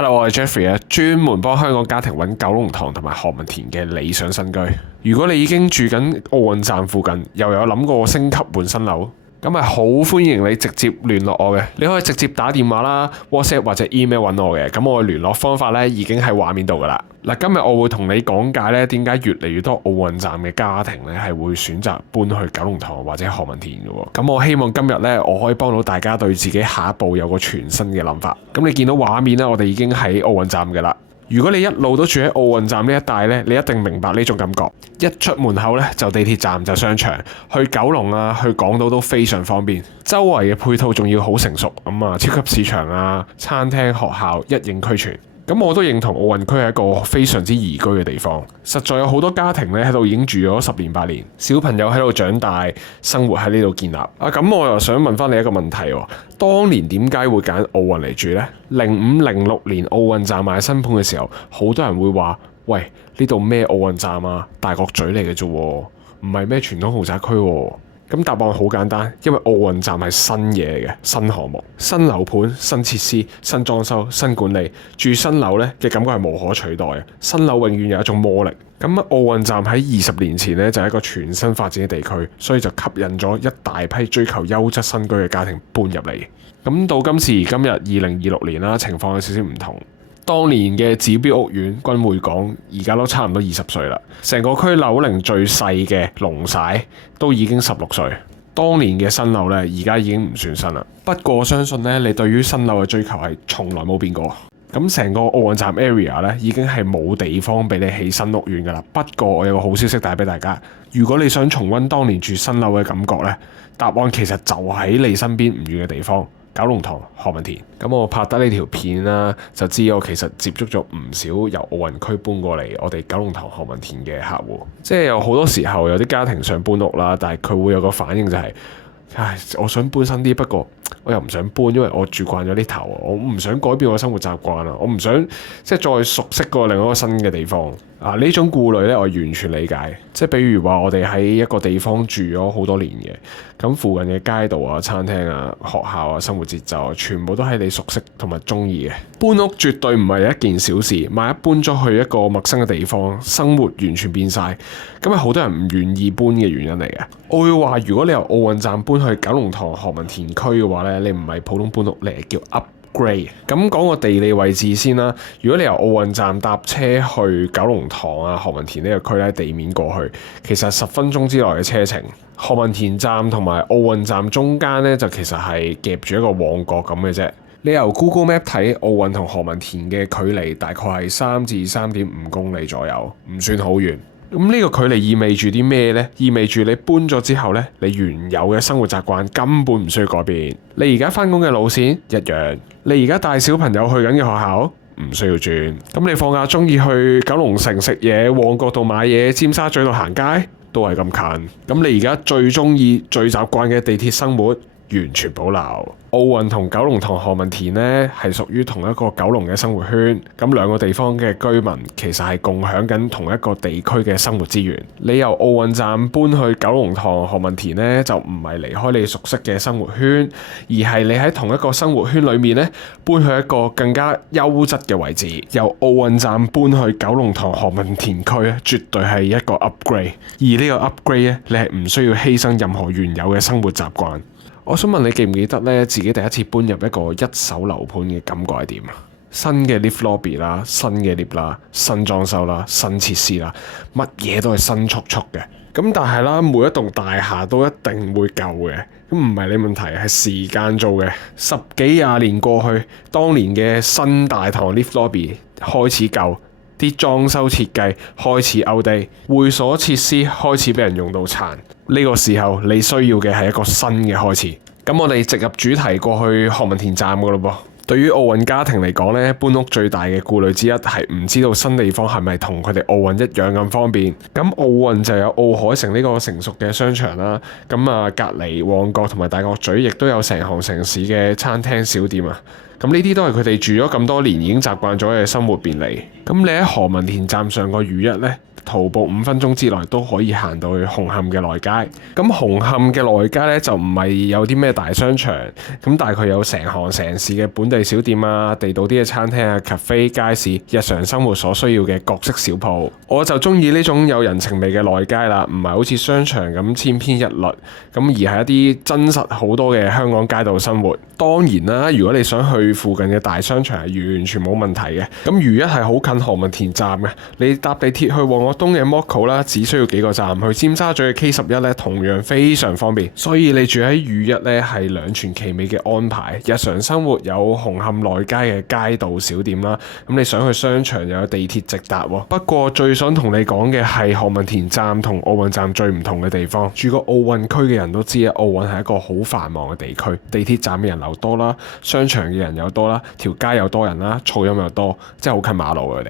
Hello，我係 Jeffrey 啊，專門幫香港家庭揾九龍塘同埋何文田嘅理想新居。如果你已經住緊奧運站附近，又有諗過升級換新樓，咁係好歡迎你直接聯絡我嘅。你可以直接打電話啦、WhatsApp 或者 email 揾我嘅。咁我嘅聯絡方法咧已經喺畫面度噶啦。嗱，今日我會同你講解咧點解越嚟越多奧運站嘅家庭咧係會選擇搬去九龍塘或者何文田嘅喎。咁我希望今日咧我可以幫到大家對自己下一步有個全新嘅諗法。咁你見到畫面咧，我哋已經喺奧運站嘅啦。如果你一路都住喺奧運站呢一帶呢，你一定明白呢種感覺。一出門口呢，就地鐵站就商場，去九龍啊，去港島都非常方便。周圍嘅配套仲要好成熟，超級市場啊、餐廳、學校一應俱全。咁我都認同奧運區係一個非常之宜居嘅地方，實在有好多家庭咧喺度已經住咗10年8年，小朋友喺度長大，生活喺呢度建立。咁我又想問翻你一個問題喎，當年點解會揀奧運嚟住呢？05、06年奧運站賣新盤嘅時候，好多人會話：喂，呢度咩奧運站啊？大角咀嚟嘅啫，唔係咩傳統豪宅區喎。咁答案好簡單，因為奧運站係新嘢嚟嘅，新項目、新樓盤、新設施、新裝修、新管理，住新樓咧嘅感覺係無可取代嘅。新樓永遠有一種魔力。咁奧運站喺20年前咧就係一個全新發展嘅地區，所以就吸引咗一大批追求優質新居嘅家庭搬入嚟。咁到今時今日2026年啦，情況有少少唔同。當年嘅指標屋苑君匯港而家都差唔多20歲啦，成個區樓齡最細嘅龍璽都已經16歲。當年嘅新樓呢，而家已經唔算新啦。不過我相信呢，你對於新樓嘅追求係從來冇變過。咁成個奧運站 area 呢，已經係冇地方俾你起新屋苑噶啦。不過我有個好消息帶俾大家，如果你想重溫當年住新樓嘅感覺呢，答案其實就喺你身邊唔遠嘅地方。九龍塘何文田，咁我拍得呢條片啦，就知我其實接觸咗唔少由奧運區搬過嚟我哋九龍塘何文田嘅客戶，即係有好多時候有啲家庭想搬屋啦，但係佢會有個反應就係：唉，我想搬新啲，不過我又唔想搬，因為我住慣咗呢頭，我唔想改變我生活習慣啦，我唔想即係再熟悉過另外一個新嘅地方。呢種顧慮咧，我完全理解。即係比如話，我哋喺一個地方住咗好多年嘅，咁附近嘅街道啊、餐廳啊、學校啊、生活節奏啊，全部都係你熟悉同埋中意嘅。搬屋絕對唔係一件小事，萬一搬咗去一個陌生嘅地方，生活完全變晒，咁係好多人唔願意搬嘅原因嚟嘅。我會話，如果你由奧運站搬去九龍塘何文田區嘅話咧，你唔係普通搬屋，你係叫 upgrade。咁講個地理位置先啦。如果你由奧運站搭車去九龍塘啊、何文田呢個區咧，地面過去，其實10分鐘之內嘅車程。何文田站同埋奧運站中間咧，就其實係夾住一個旺角咁嘅啫。你由 Google Map 睇奧運同何文田嘅距離，大概係3至3.5公里左右，唔算好遠。咁呢個距離意味住啲咩呢？意味住你搬咗之後呢，你原有嘅生活習慣根本唔需要改變。你而家返工嘅路線一樣，你而家帶小朋友去緊嘅學校唔需要轉。咁你放假中意去九龍城食嘢、旺角度買嘢、尖沙咀度行街，都係咁近。咁你而家最中意、最習慣嘅地鐵生活，完全保留。奧運同九龍塘何文田呢係屬於同一個九龍嘅生活圈，咁兩個地方嘅居民其實係共享緊同一個地區嘅生活資源。你由奧運站搬去九龍塘何文田呢，就唔係離開你熟悉嘅生活圈，而係你喺同一個生活圈裏面呢，搬去一個更加優質嘅位置。由奧運站搬去九龍塘何文田區咧，絕對係一個 upgrade。而呢個 upgrade 咧，你係唔需要犧牲任何原有嘅生活習慣。我想問你記唔記得咧，自己第一次搬入一個一手樓盤嘅感覺係點啊？新嘅 lift lobby 啦，新嘅 lift 啦，新裝修啦，新設施啦，乜嘢都係新速速嘅。咁但係啦，每一棟大廈都一定會舊嘅。咁唔係你問題，係時間做嘅。10幾20年過去，當年嘅新大堂 lift lobby 開始舊，啲裝修設計開始 outdate，會所設施開始俾人用到殘。呢個時候你需要嘅係一個新嘅開始。咁我哋直入主題過去何文田站噶咯噃。對於奧運家庭嚟講咧，搬屋最大嘅顧慮之一係唔知道新地方係咪同佢哋奧運一樣咁方便。咁奧運就有奧海城呢個成熟嘅商場啦。咁隔離旺角同埋大角咀亦都有成行成市嘅餐廳小店啊。咁呢啲都係佢哋住咗咁多年已經習慣咗嘅生活便利。咁你喺何文田站上個如一呢，徒步5分鐘之內都可以行到去紅磡嘅內街。咁紅磡嘅內街呢，就唔係有啲咩大商場，咁但係佢有成行成市嘅本地小店啊、地道啲嘅餐廳啊、cafe、街市，日常生活所需要嘅各式小鋪。我就中意呢種有人情味嘅內街啦，唔係好似商場咁千篇一律，咁而係一啲真實好多嘅香港街道生活。當然啦，如果你想去附近嘅大商場係完全冇問題嘅。咁如一係好近何文田站嘅，你搭地鐵去旺角東嘅 Moco 啦，只需要幾個站；去尖沙咀嘅 K11咧，同樣非常方便。所以你住喺如一咧，係兩全其美嘅安排。日常生活有紅磡內街嘅街道小店啦，咁你想去商場又有地鐵直達喎。不過最想同你講嘅係何文田站同奧運站最唔同嘅地方。住過奧運區嘅人都知啊，奧運係一個好繁忙嘅地區，地鐵站嘅人流多啦，商場嘅人又多啦，條街又多人啦，噪音又多，即係好近馬路佢哋。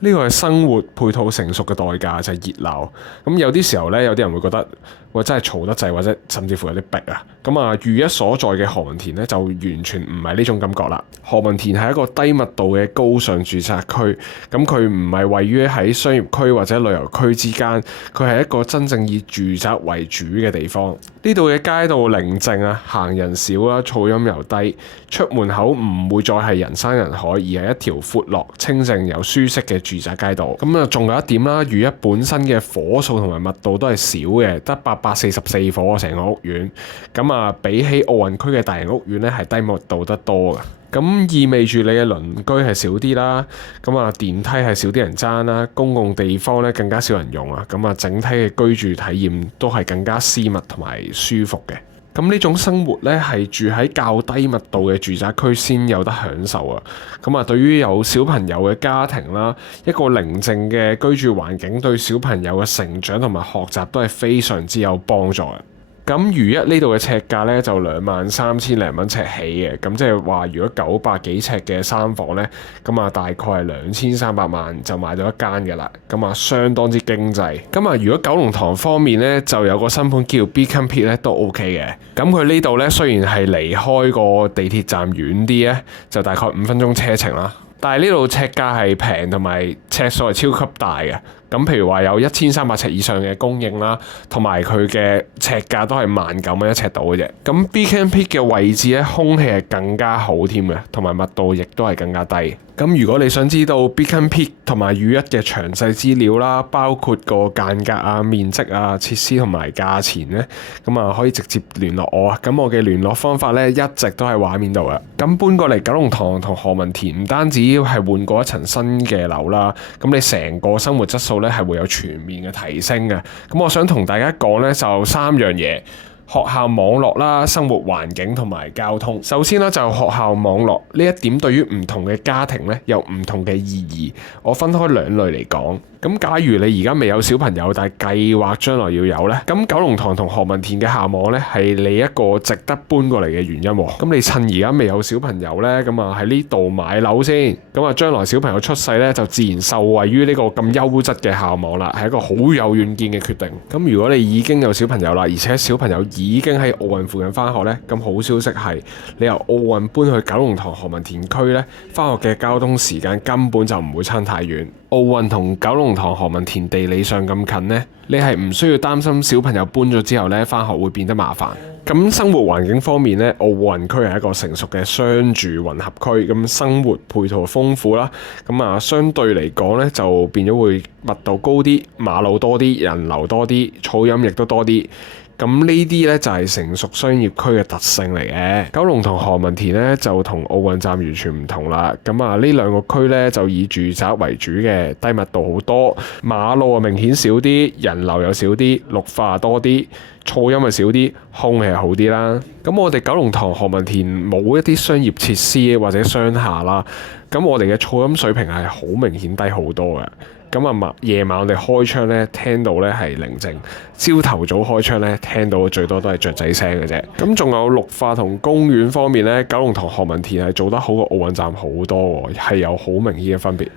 呢個係生活配套成熟嘅代價，就係熱鬧。咁有啲時候呢，有啲人會覺得，喂，真係嘈得滯，或者甚至乎有啲逼啊。咁啊，如一所在嘅何文田呢，就完全唔係呢種感覺啦。何文田係一個低密度嘅高尚住宅區，咁佢唔係位於喺商業區或者旅遊區之間，佢係一個真正以住宅為主嘅地方。呢度嘅街道寧靜啊，行人少啦，噪音又低，出門口唔會再係人山人海，而係一條闊落、清靜又舒適嘅住宅街道。咁啊，仲有一點啦，如一本身嘅伙數同埋密度都係少嘅，得844伙成個屋苑。咁啊，比起奧運區嘅大型屋苑咧，係低密度得多嘅。咁意味住你嘅鄰居係少啲啦，咁啊電梯係少啲人爭啦，公共地方咧更加少人用啊，咁啊整體嘅居住體驗都係更加私密同埋舒服嘅。咁呢種生活咧係住喺較低密度嘅住宅區先有得享受啊。咁啊，對於有小朋友嘅家庭啦，一個寧靜嘅居住環境對小朋友嘅成長同埋學習都係非常之有幫助嘅。咁如一呢度嘅尺價咧就23,000零蚊尺起嘅，咁即係話如果900幾尺嘅三房咧，咁啊大概係2300萬就買到一間嘅啦，咁啊相當之經濟。咁啊如果九龍塘方面咧就有個新盤叫 Beacon Peak 咧都 OK 嘅，咁佢呢度咧雖然係離開個地鐵站遠啲咧，就大概5分鐘車程啦，但係呢度尺價係平同埋尺數係超級大嘅。咁譬如話有1300尺以上嘅供應啦，同埋佢嘅尺價都係19,000蚊一尺到嘅啫。咁 Beacon Peak 嘅位置咧，空氣係更加好添嘅，同埋密度亦都係更加低。咁如果你想知道 Beacon Peak 同埋如一嘅詳細資料啦，包括個間隔啊、面積啊、設施同埋價錢咧，咁啊可以直接聯絡我啊。咁我嘅聯絡方法咧一直都喺畫面度嘅。咁搬過嚟九龍塘同何文田，唔單止係換過一層新嘅樓啦，咁你成個生活質素咧係會有全面嘅提升嘅。咁我想同大家講咧就3樣嘢。學校網絡啦、生活環境同埋交通。首先啦，就學校網絡呢一點對於唔同嘅家庭咧有唔同嘅意義。我分開兩類嚟講。咁假如你而家未有小朋友，但係計劃將來要有咧，咁九龍塘同何文田嘅校網咧係你一個值得搬過嚟嘅原因。咁你趁而家未有小朋友咧，咁啊喺呢度買樓先，咁啊將來小朋友出世咧就自然受惠於呢個咁優質嘅校網啦，係一個好有遠見嘅決定。咁如果你已經有小朋友啦，而且小朋友已經喺奧運附近返學咧，咁好消息係你由奧運搬去九龍塘何文田區咧，返學嘅交通時間根本就唔會差太遠。奧運同九龍塘何文田地理上咁近呢，你係唔需要擔心小朋友搬咗之後咧返學會變得麻煩。咁生活環境方面咧，奧運區係一個成熟嘅商住混合區，咁生活配套豐富啦，咁啊相對嚟講咧就變咗會密度高啲，馬路多啲，人流多啲，噪音亦都多啲。咁呢啲咧就係成熟商業區嘅特性嚟嘅。九龍塘何文田咧就同奧運站完全唔同啦。咁啊呢兩個區咧就以住宅為主嘅，低密度好多，馬路啊明顯少啲，人流又少啲，綠化多啲，噪音啊少啲，空氣好啲啦。咁我哋九龍塘何文田冇一啲商業設施或者商廈啦，咁我哋嘅噪音水平係好明顯低好多嘅。咁啊夜晚我哋開窗咧，聽到咧係寧靜；朝頭早開窗咧，聽到最多都係雀仔聲嘅啫。咁仲有綠化同公園方面咧，九龍塘何文田係做得好過奧運站好多喎，係有好明顯嘅分別。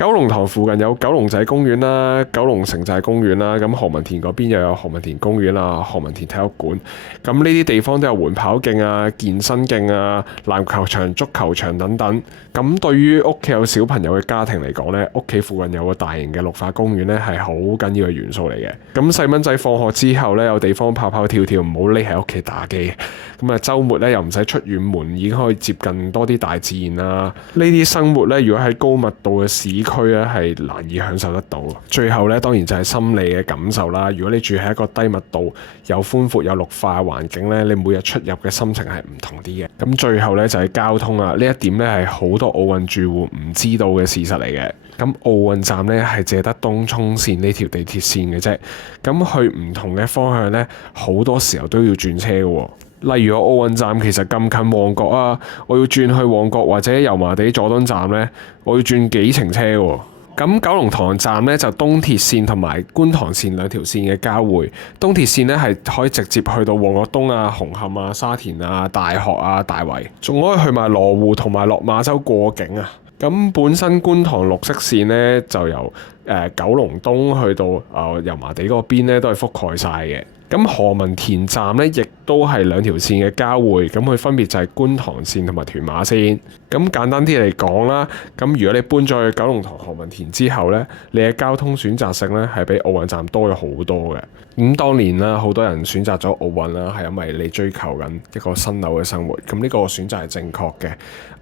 九龍塘附近有九龍仔公園啦、九龍城寨公園啦，咁何文田嗰邊又有何文田公園啊、何文田體育館。咁呢啲地方都有緩跑徑啊、健身徑啊、籃球場、足球場等等。咁對於屋企有小朋友嘅家庭嚟講呢，屋企附近有個大型嘅綠化公園呢係好緊要嘅元素嚟嘅。咁細蚊仔放學之後呢，有地方跑跑跳跳，唔好匿喺屋企打機。咁啊，週末呢又唔使出遠門，已經可以接近多啲大自然啦。呢啲生活呢，如果喺高密度嘅市區呢，係難以享受得到。最後呢，當然就係心理嘅感受啦。如果你住喺一個低密度、又寬闊、有綠化嘅環境呢，你每日出入嘅心情係唔同啲嘅。咁最後呢，就係交通啦。呢一點呢，係好多奧運住戶唔知道嘅事實嚟嘅。咁奧運站呢，係借得東涌線呢條地鐵線嘅啫。咁去唔同嘅方向呢，好多時候都要轉車嘅喎。例如我奧運站其實咁近旺角啊，我要轉去旺角或者油麻地佐敦站呢，我要轉幾程車喎。咁九龍塘站呢，就東鐵線同埋觀塘線兩條線嘅交匯。東鐵線呢，係可以直接去到旺角東啊、紅磡啊、沙田啊、大學啊、大圍，仲可以去埋羅湖同埋落馬洲過境啊。咁本身觀塘綠色線呢，就由九龍東去到油麻地嗰邊呢，都係覆蓋晒嘅。咁何文田站呢，亦都係兩條線嘅交匯，咁佢分別就係觀塘線同埋屯馬線。咁簡單啲嚟講啦，咁如果你搬咗去九龍塘何文田之後呢，你嘅交通選擇性呢係比奧運站多咗好多嘅。咁當年啦，好多人選擇咗奧運啦，係因為你追求緊一個新樓嘅生活。咁呢個選擇係正確嘅。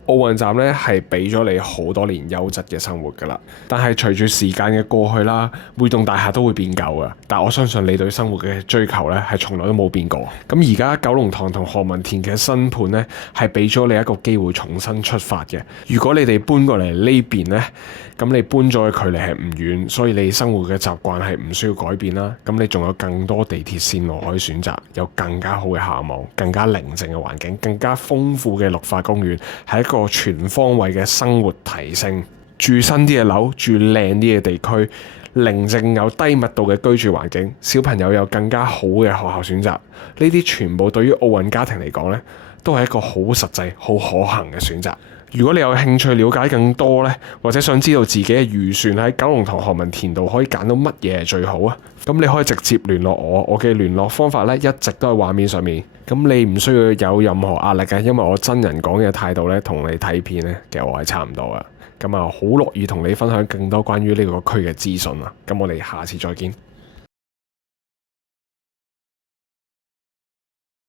奧運站呢係俾咗你好多年優質嘅生活㗎啦，但係隨住時間嘅過去啦，每棟大廈都會變舊㗎。但我相信你對生活嘅追求呢係從來都冇變過。咁而家九龍塘同何文田嘅新盤呢係俾咗你一個機會重新出發嘅。如果你哋搬過嚟呢邊呢，咁你搬咗嘅距離係唔遠，所以你生活嘅習慣係唔需要改變啦。咁你仲有更多地鐵線路可以選擇，有更加好嘅下網，更加寧靜嘅環境，更加豐富嘅綠化公園，係一個全方位嘅生活提升。住新啲嘅樓，住靚啲嘅地區，寧靜有低密度嘅居住環境，小朋友有更加好嘅學校選擇，呢啲全部對於奧運家庭嚟講呢，都係一個好實際、好可行嘅選擇。如果你有興趣了解更多呢，或者想知道自己嘅預算喺九龍塘何文田度可以揀到乜嘢係最好啊？咁你可以直接聯絡我，我嘅聯絡方法呢，一直都喺畫面上面。咁你唔需要有任何壓力嘅，因為我真人講嘅態度呢，同你睇片呢，其實我係差唔多嘅。咁啊，好樂意同你分享更多關於呢個區嘅資訊啊！咁我哋下次再見。